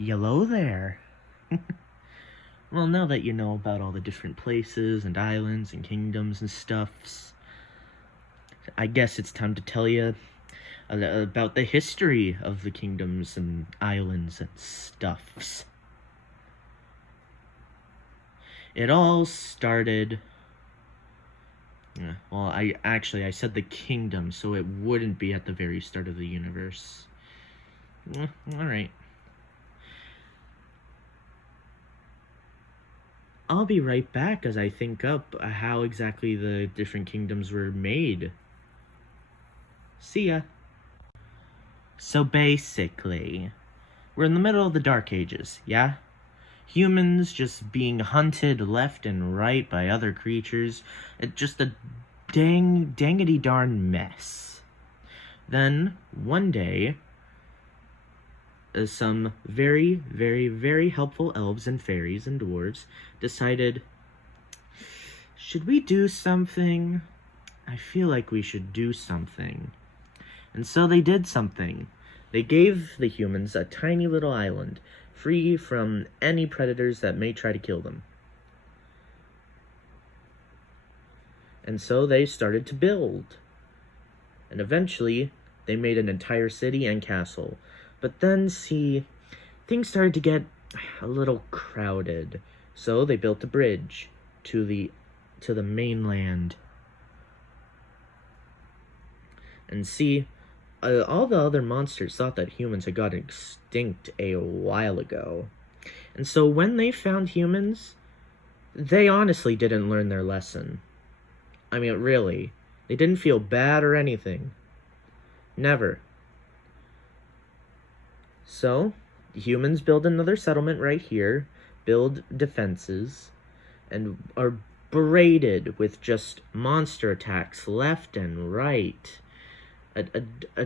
Hello there. Well, now that you know about all the different places and islands and kingdoms and stuffs, I guess it's time to tell you about the history of the kingdoms and islands and stuffs. It all started... Well, I said the kingdom, so it wouldn't be at the very start of the universe. Alright. I'll be right back as I think up how exactly the different kingdoms were made. See ya. So basically, we're in the middle of the Dark Ages, yeah? Humans just being hunted left and right by other creatures. It's just a dangity darn mess. Then, one day, some very, very, very helpful elves and fairies and dwarves decided, should we do something? I feel like we should do something. And so they did something. They gave the humans a tiny little island, free from any predators that may try to kill them. And so they started to build. And eventually, they made an entire city and castle. But then, see, things started to get a little crowded. So they built a bridge to the mainland. And see, all the other monsters thought that humans had gotten extinct a while ago. And so when they found humans, they honestly didn't learn their lesson. I mean, really. They didn't feel bad or anything. Never. So, humans build another settlement right here, build defenses, and are berated with just monster attacks left and right.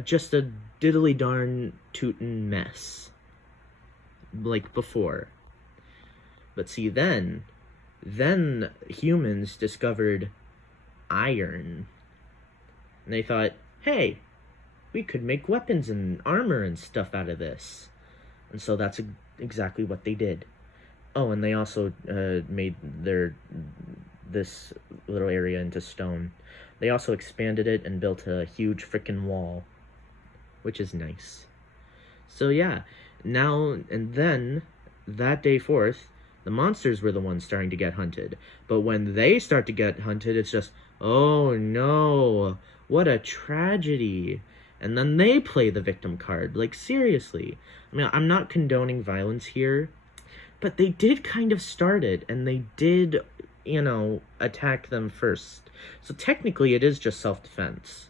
Just a diddly darn tootin' mess. Like before. But see, then humans discovered iron. And they thought, hey, we could make weapons and armor and stuff out of this. And so that's exactly what they did. Oh, and they also made this little area into stone. They also expanded it and built a huge frickin' wall, which is nice. So yeah, now and then, that day forth, the monsters were the ones starting to get hunted. But when they start to get hunted, it's just, oh no, what a tragedy. And then they play the victim card. Like, seriously. I mean, I'm not condoning violence here, but they did kind of start it, and they did, attack them first. So technically, it is just self-defense.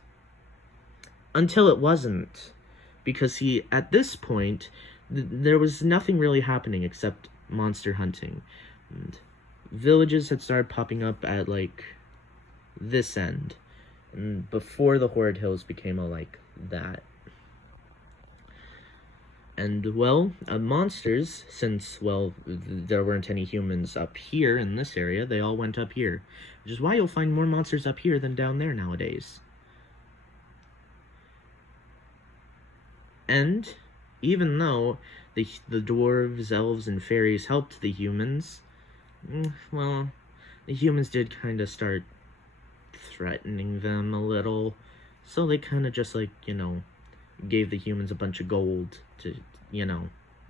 Until it wasn't. Because, see, at this point, there was nothing really happening except monster hunting. And villages had started popping up at, this end. And before the Horrid Hills became that. And, well, monsters, since, well, there weren't any humans up here in this area, they all went up here. Which is why you'll find more monsters up here than down there nowadays. And, even though the dwarves, elves, and fairies helped the humans, well, the humans did kind of start threatening them a little. So they kind of just, gave the humans a bunch of gold to,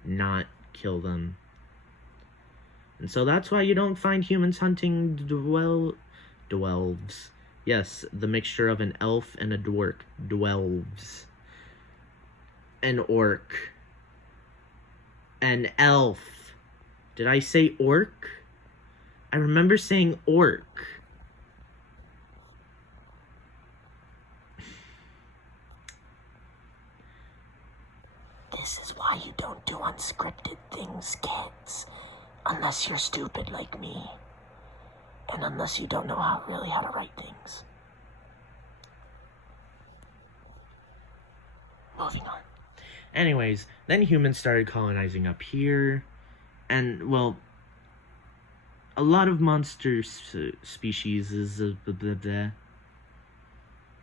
not kill them. And so that's why you don't find humans hunting dwelves. Yes, the mixture of an elf and a dwarf. Dwelves. An orc. An elf. Did I say orc? I remember saying orc. This is why you don't do unscripted things, kids. Unless you're stupid like me. And unless you don't know how to write things. Moving on. Anyways, then humans started colonizing up here. And, well, a lot of monster species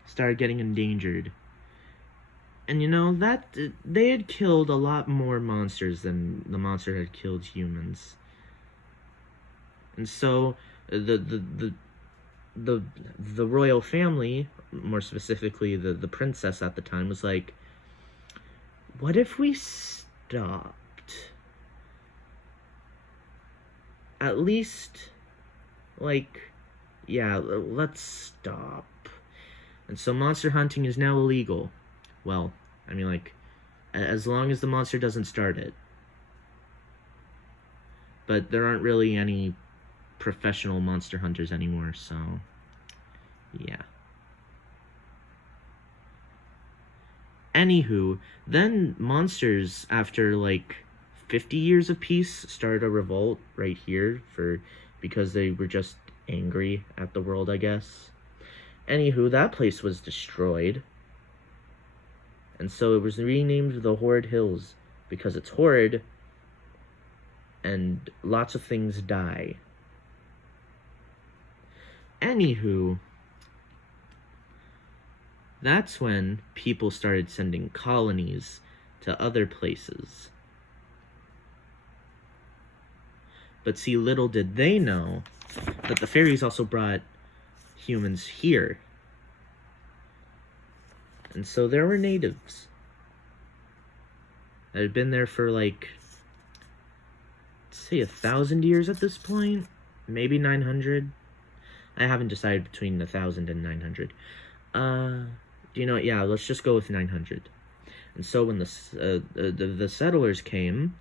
started getting endangered. And that they had killed a lot more monsters than the monster had killed humans. And so the royal family, more specifically the princess at the time, was like, what if we stopped? At least, let's stop. And so monster hunting is now illegal. Well, as long as the monster doesn't start it. But there aren't really any professional monster hunters anymore, so yeah. Anywho, then monsters, after 50 years of peace, started a revolt right here because they were just angry at the world, I guess. Anywho, that place was destroyed. And so it was renamed the Horrid Hills because it's horrid and lots of things die. Anywho, that's when people started sending colonies to other places. But see, little did they know that the fairies also brought humans here. And so there were natives that had been there for say 1,000 years at this point, maybe 900. I haven't decided between 1,000 and 900. Yeah, let's just go with 900. And so when the settlers came,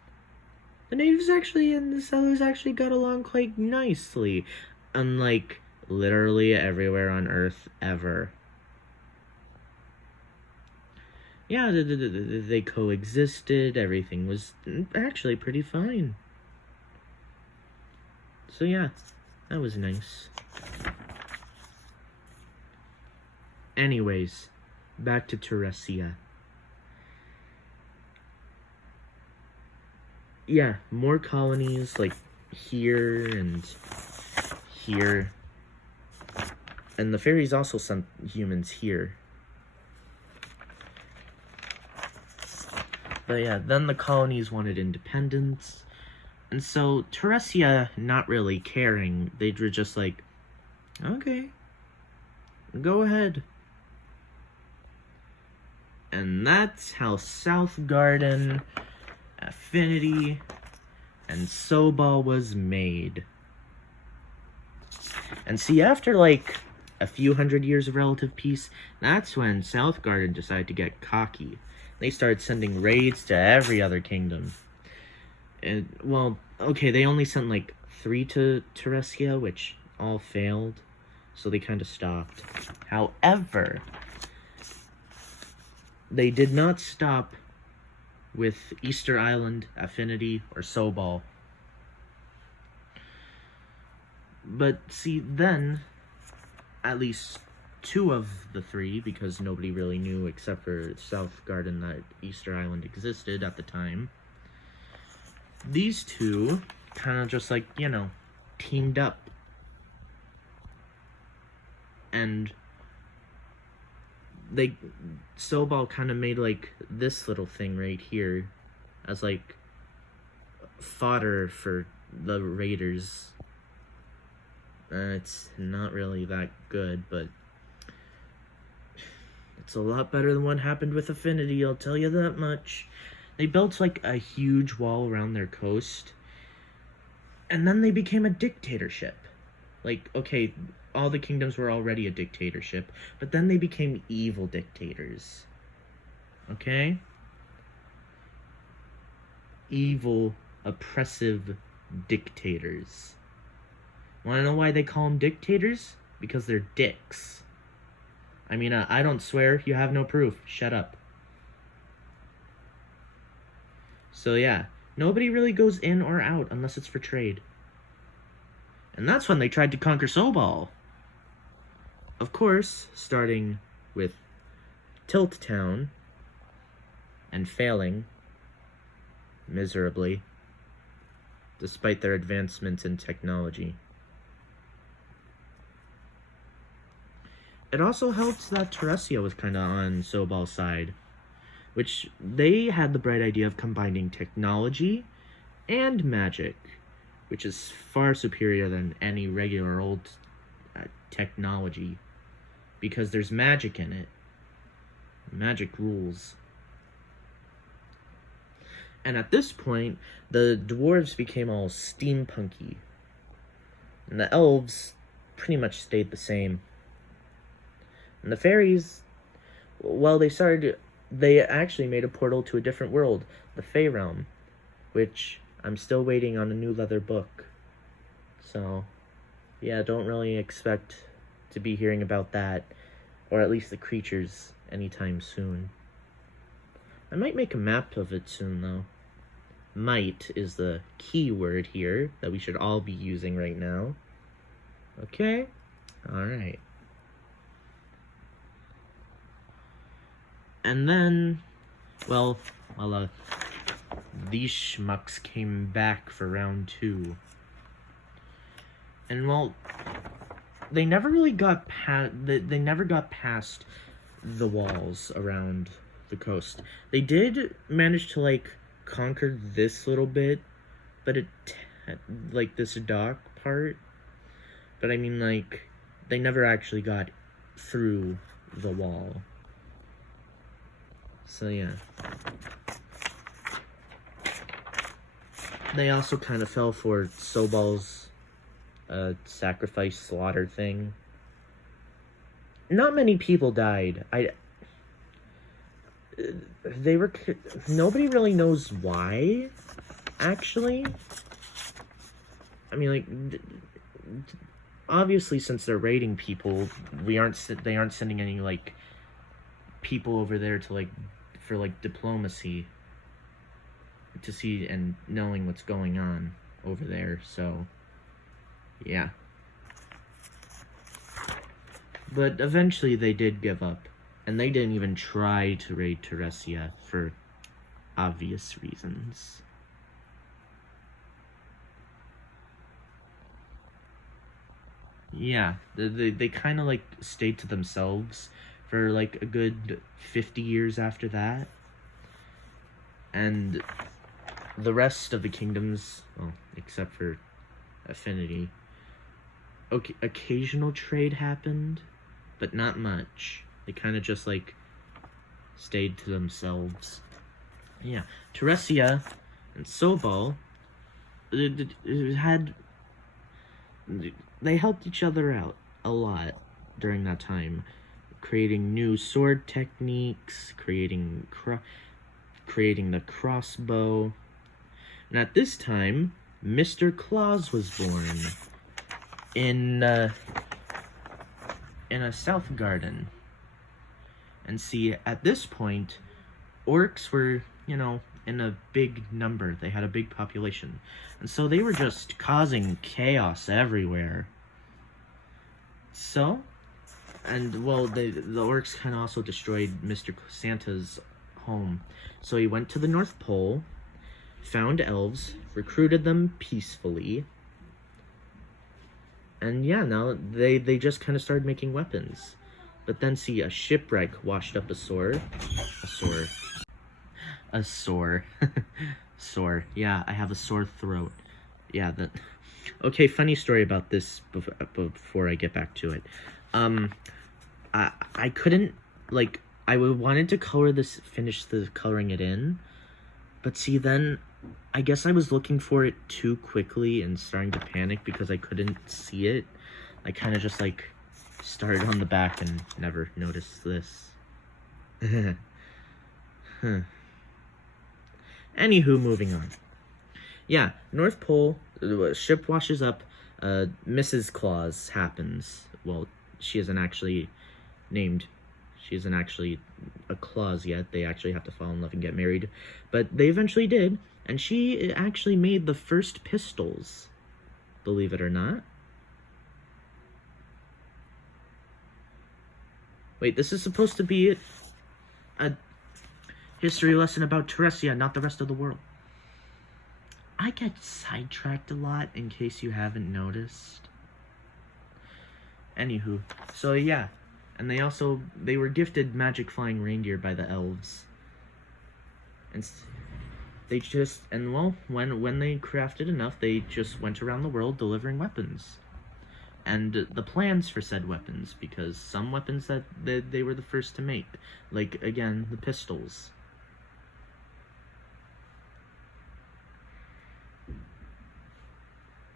the natives and the settlers actually got along quite nicely, unlike literally everywhere on Earth ever. Yeah, they coexisted. Everything was actually pretty fine. So yeah, that was nice. Anyways, back to Teresia. Yeah, more colonies here and here. And the fairies also sent humans here. But yeah, then the colonies wanted independence. And so Teresia, not really caring, they were just like, okay, go ahead. And that's how South Garden, Affinity, and Sobal was made. And see, after a few hundred years of relative peace, that's when South Garden decided to get cocky. They started sending raids to every other kingdom. And, well, okay, they only sent 3 to Teresia, which all failed. So they kind of stopped. However, they did not stop with Easter Island, Affinity, or Sobal. But see, then, at least 2 of the 3, because nobody really knew except for South Garden that Easter Island existed at the time, these 2 kind of just teamed up. And Sobal kind of made this little thing right here as fodder for the raiders. It's not really that good, but it's a lot better than what happened with Affinity, I'll tell you that much. They built a huge wall around their coast, and then they became a dictatorship. Okay, all the kingdoms were already a dictatorship, but then they became evil dictators. Okay? Evil, oppressive dictators. Wanna know why they call them dictators? Because they're dicks. I don't swear, you have no proof. Shut up. So yeah, nobody really goes in or out unless it's for trade. And that's when they tried to conquer Sobal. Of course, starting with Tilt Town and failing miserably, despite their advancements in technology. It also helped that Teresia was kind of on Sobal's side. which they had the bright idea of combining technology and magic, which is far superior than any regular old technology, because there's magic in it. Magic rules. And at this point, the dwarves became all steampunky, and the elves pretty much stayed the same. And the fairies, well, they actually made a portal to a different world, the Fey Realm, which I'm still waiting on a new leather book. So, yeah, don't really expect to be hearing about that, or at least the creatures, anytime soon. I might make a map of it soon, though. Might is the key word here that we should all be using right now. Okay? Alright. And then, well, these schmucks came back for round 2. And, well, they never really got they never got past the walls around the coast. They did manage to, like, conquer this little bit, but like, this dock part. But I mean, like, they never actually got through the wall. So, yeah. They also kind of fell for Sobal's sacrifice slaughter thing. Not many people died. Nobody really knows why, actually. I mean, like, obviously, since they're raiding people, they aren't sending any, like, people over there to, like, for, like, diplomacy, to see and knowing what's going on over there, so, yeah. But eventually they did give up, and they didn't even try to raid Teresia for obvious reasons. Yeah, they kind of, like, stayed to themselves for, like, a good 50 years after that. And the rest of the kingdoms, well, except for Affinity, okay, occasional trade happened, but not much. They kind of just, like, stayed to themselves. Yeah, Teresia and Sobal, they helped each other out a lot during that time, creating new sword techniques, creating the crossbow. And at this time, Mr. Claus was born in a south garden. And see, at this point, orcs were, in a big number. They had a big population. And so they were just causing chaos everywhere. So, and, well, the orcs kind of also destroyed Mr. Santa's home. So he went to the North Pole, found elves, recruited them peacefully, and yeah, now they just kind of started making weapons. But then, see, a shipwreck washed up a sore. Yeah, I have a sore throat. Yeah, okay, funny story about this before I get back to it. I couldn't, like, I wanted to finish coloring it in, but see, then I guess I was looking for it too quickly and starting to panic because I couldn't see it. I kind of just, like, started on the back and never noticed this. Anywho, moving on. Yeah, North Pole, ship washes up, Mrs. Claus happens. Well, she isn't actually a Claus yet. They actually have to fall in love and get married. But they eventually did, and she actually made the first pistols, believe it or not. Wait, this is supposed to be a history lesson about Teresia, not the rest of the world. I get sidetracked a lot, in case you haven't noticed. Anywho, so yeah. And they were gifted magic flying reindeer by the elves. And they just, and well, when they crafted enough, they just went around the world delivering weapons. And the plans for said weapons, because some weapons that they were the first to make, like, again, the pistols.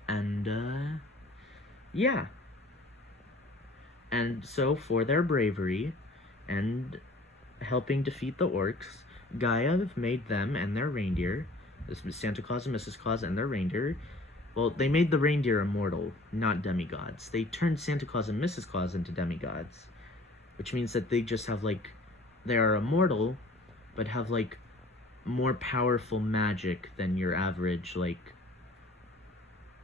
And, yeah. And so, for their bravery and helping defeat the orcs, Gaia made them and their reindeer, Santa Claus and Mrs. Claus and their reindeer, well, they made the reindeer immortal, not demigods. They turned Santa Claus and Mrs. Claus into demigods, which means that they just have, like, they are immortal, but have, like, more powerful magic than your average, like,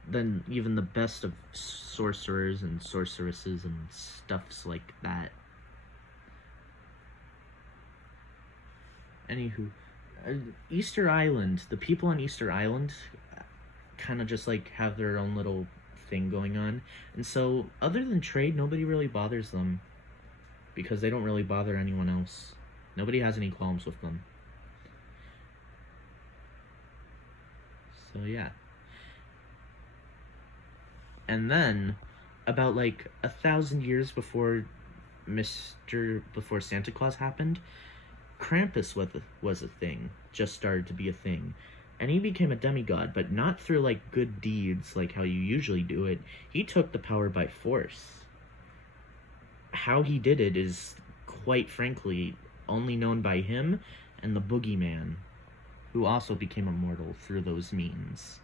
than even the best of sorcerers and sorceresses and stuffs like that. Anywho, Easter Island, the people on Easter Island kind of just, like, have their own little thing going on. And so, other than trade, nobody really bothers them. Because they don't really bother anyone else. Nobody has any qualms with them. So, yeah. And then, about, like, 1,000 years before Santa Claus happened, Krampus was a thing. Just started to be a thing. And he became a demigod, but not through, like, good deeds, like how you usually do it. He took the power by force. How he did it is, quite frankly, only known by him and the Boogeyman, who also became immortal through those means.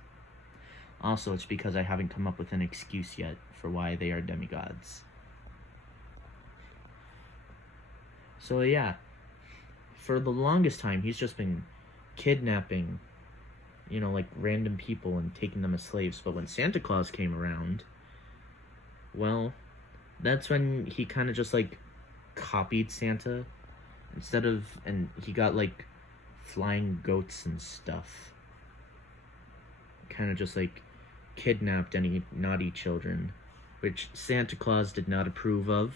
Also, it's because I haven't come up with an excuse yet for why they are demigods. So, yeah. For the longest time, he's just been kidnapping, you know, like, random people and taking them as slaves. But when Santa Claus came around, well, that's when he kind of just, like, copied Santa. And he got, like, flying goats and stuff. Kind of just, like, kidnapped any naughty children, which Santa Claus did not approve of.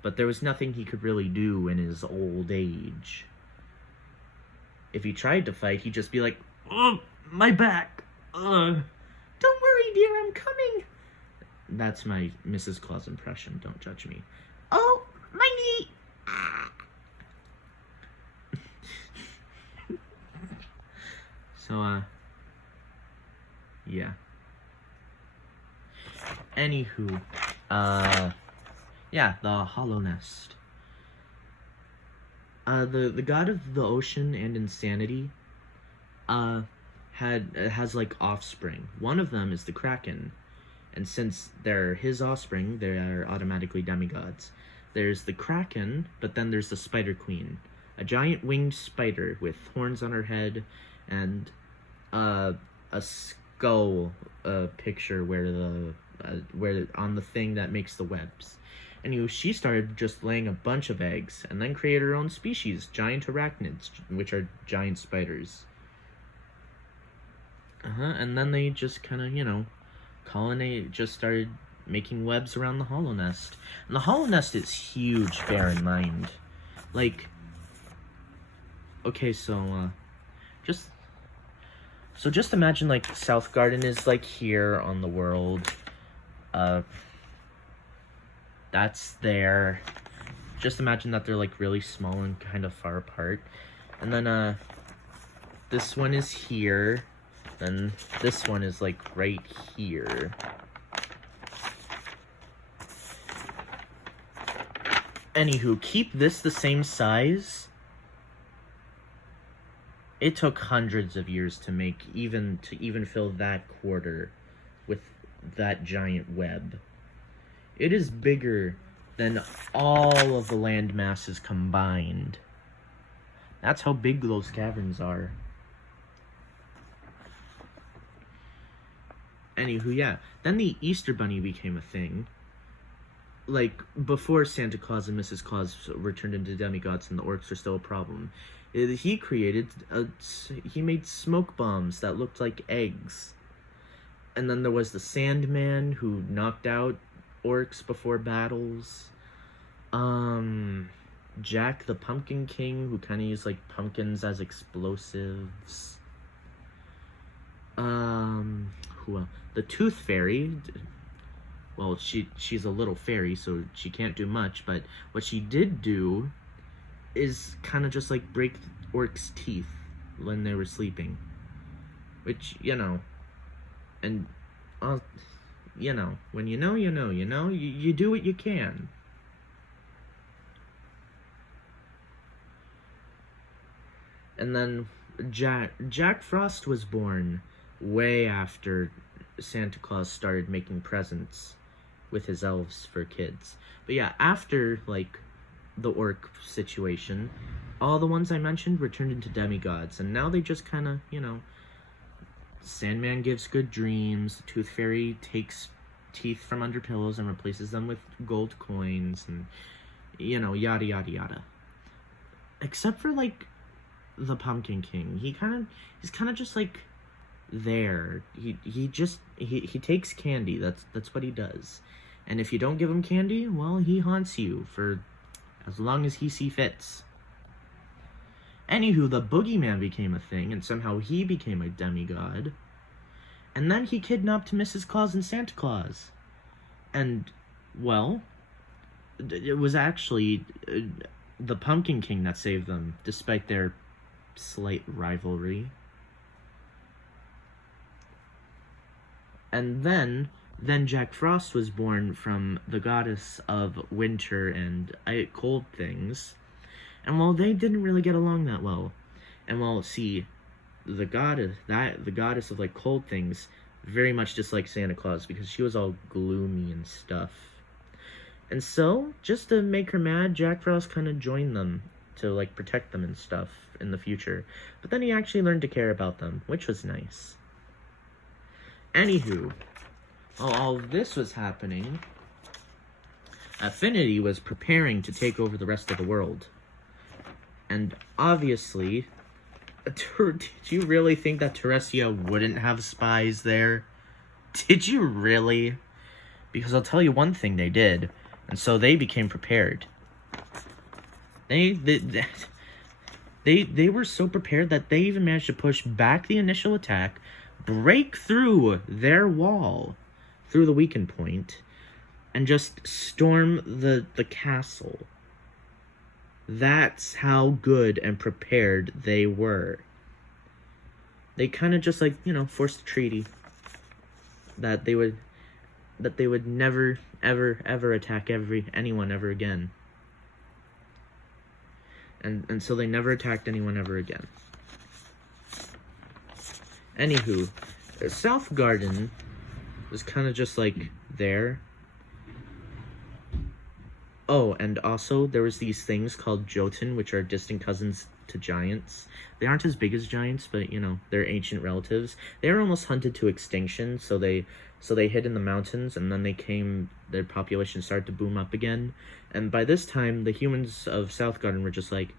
But there was nothing he could really do in his old age. If he tried to fight, he'd just be like, "Oh, my back. Don't worry, dear, I'm coming." That's my Mrs. Claus impression. Don't judge me. "Oh, my knee." So, yeah. Anywho, yeah, the Hollow Nest. The god of the ocean and insanity, has, like, offspring. One of them is the Kraken, and since they're his offspring, they are automatically demigods. There's the Kraken, but then there's the Spider Queen, a giant winged spider with horns on her head, and, a skull, picture where on the thing that makes the webs. Anyway, she started just laying a bunch of eggs, and then created her own species, giant arachnids, which are giant spiders. And then they just kind of, you know, just started making webs around the Hollow Nest. And the Hollow Nest is huge, bear in mind. Like, okay, so just imagine, like, South Garden is, like, here on the world. That's there. Just imagine that they're, like, really small and kind of far apart. And then, this one is here. Then this one is, like, right here. Anywho, keep this the same size. It took hundreds of years to make, even fill that quarter with that giant web. It is bigger than all of the land masses combined. That's how big those caverns are. Anywho, yeah. Then the Easter Bunny became a thing. Like, before Santa Claus and Mrs. Claus were turned into demigods and the orcs were still a problem. He made smoke bombs that looked like eggs. And then there was the Sandman, who knocked out orcs before battles. Jack the Pumpkin King, who kind of used, like, pumpkins as explosives. Who else? The Tooth Fairy. Well, she's a little fairy, so she can't do much, but what she did do is kind of just, like, break orcs' teeth when they were sleeping. Which, and, when you know, you do what you can. And then Jack Frost was born way after Santa Claus started making presents with his elves for kids. But yeah, after, like, the orc situation, all the ones I mentioned were turned into demigods, and now they just kind of, Sandman gives good dreams, the Tooth Fairy takes teeth from under pillows and replaces them with gold coins, and, yada, yada, yada. Except for, like, the Pumpkin King. He's kind of just, like, there. He takes candy. That's what he does. And if you don't give him candy, well, he haunts you for as long as he sees fits. Anywho, the Boogeyman became a thing, and somehow he became a demigod. And then he kidnapped Mrs. Claus and Santa Claus. And, well, it was actually the Pumpkin King that saved them, despite their slight rivalry. And then Jack Frost was born from the goddess of winter and cold things. And well, they didn't really get along that well. And well, see, the goddess of, like, cold things very much disliked Santa Claus because she was all gloomy and stuff. And so, just to make her mad, Jack Frost kind of joined them to, like, protect them and stuff in the future. But then he actually learned to care about them, which was nice. Anywho, while all of this was happening, Affinity was preparing to take over the rest of the world. And obviously, did you really think that Teresia wouldn't have spies there? Did you really? Because I'll tell you one thing they did, and so they became prepared. They were so prepared that they even managed to push back the initial attack, break through their wall, through the weakened point, and just storm the castle. That's how good and prepared they were. They kind of just, like, forced a treaty that they would never, ever attack anyone ever again. And so they never attacked anyone ever again. Anywho, South Garden was kind of just, like, there. Oh, and also, there was these things called Jotun, which are distant cousins to giants. They aren't as big as giants, but, they're ancient relatives. They were almost hunted to extinction, so they hid in the mountains, and then their population started to boom up again. And by this time, the humans of South Garden were just like,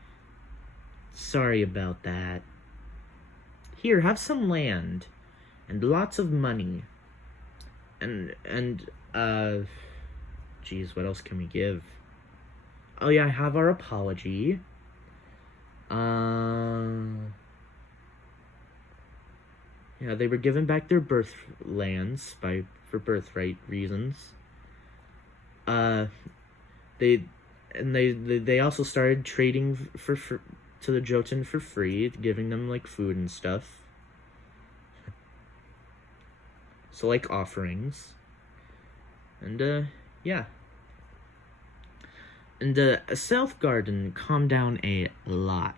sorry about that. Here, have some land, and lots of money. Geez, what else can we give? Oh yeah, I have our apology. Yeah, they were given back their birth lands for birthright reasons. They also started trading to the Jotun for free, giving them, like, food and stuff. So, like, offerings. And yeah. And South Garden calmed down a lot.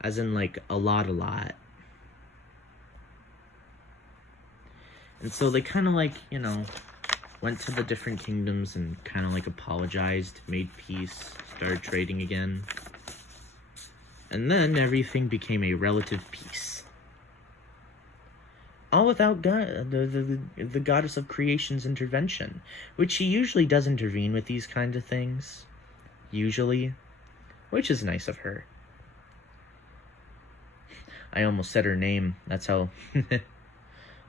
As in, like, a lot. And so they kind of, like, went to the different kingdoms and kind of, like, apologized, made peace, started trading again. And then everything became a relative peace. All without the goddess of creation's intervention, which she usually does intervene with these kinds of things. Usually. Which is nice of her. I almost said her name. That's how...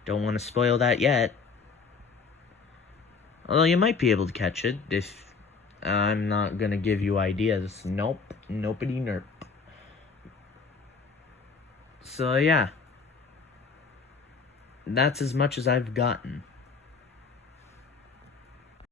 Don't want to spoil that yet. Although you might be able to catch it if I'm not gonna give you ideas. Nope. Nopity nerp. So, yeah. That's as much as I've gotten.